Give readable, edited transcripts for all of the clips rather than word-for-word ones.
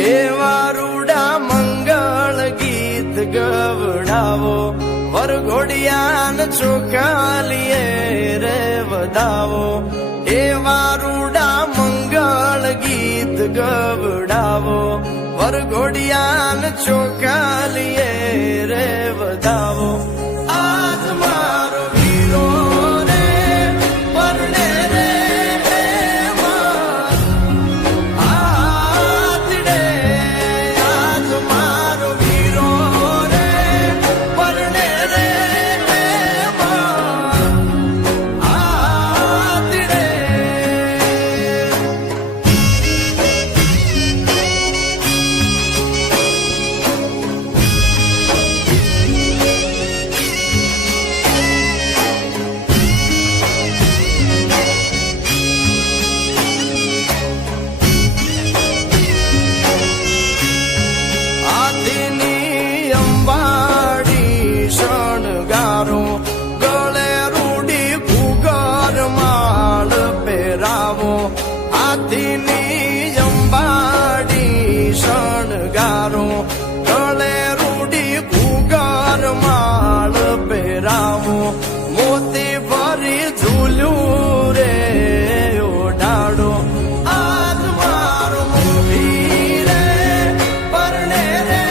એવા રૂડા મંગળ ગીત ગવડાવો, વરઘોડિયાન ચોકાલીએ રે વધાવો. એવા રૂડા મંગળ ગીત ગવડાવો, વરઘોડિયાન ચોકાલીએ રે વધાવો. આજ મારો વીરો રે પરણે રે આતડે, આજ મારો વીરો રે પરણે રે આતડે. આદિની અંબાડી શણગારો, ગળે રૂડી ભૂગર માળ પહેરાવો. આદિની અંબાડી શણગારો, ગળે રૂડી ભૂગર માળ પહેરાવો. મોતી ભરી ઝૂલ્યું રે ઓઢાડો, આજ મારો મોભી રે પરણે રે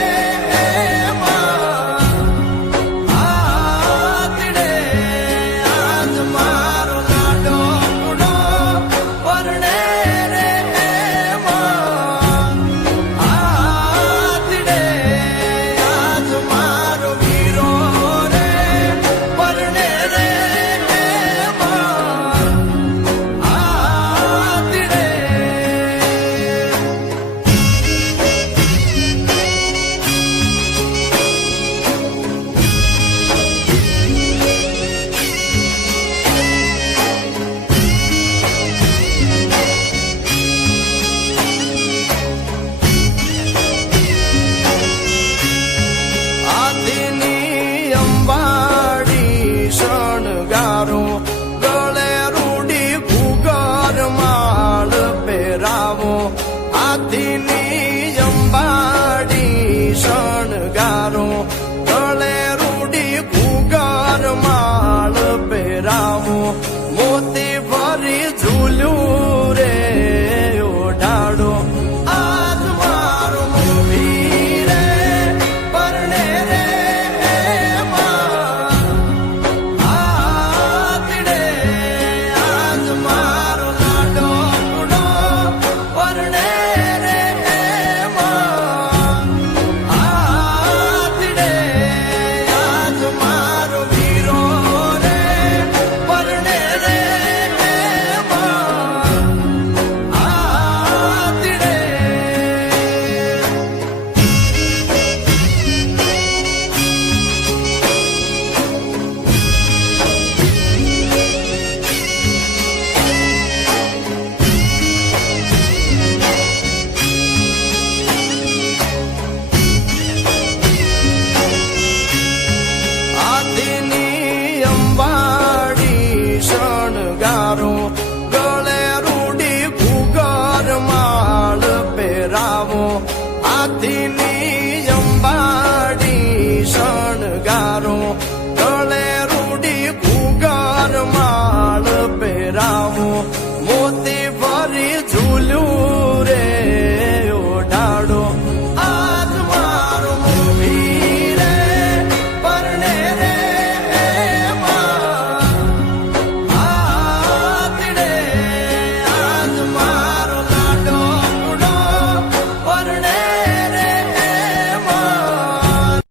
આતડે, આજ મારો લાડો કુડો પરણે રે આતડે, આજ મારો વીરો રે પરણે રે આતડે. આદિની અંબાડી શણગારો, ગળે રૂડી ભૂગર માળ પહેરાવો. આદિની અંબાડી શણગારો, ગળે રૂડી ભૂગર માળ પહેરાવો. મોતી ભરી ઝૂલ્યું રે ઓઢાડો, આજ મારો મોભી રે પરણે રે આતડે, આજ મારો લાડો કુડો પરણે રે આતડે, આજ મારો વીરો રે પરણે રે આતડે. આદિની અંબાડી શણગારો, ગળે રૂડી ભૂગર માળ પહેરાવો. આદિની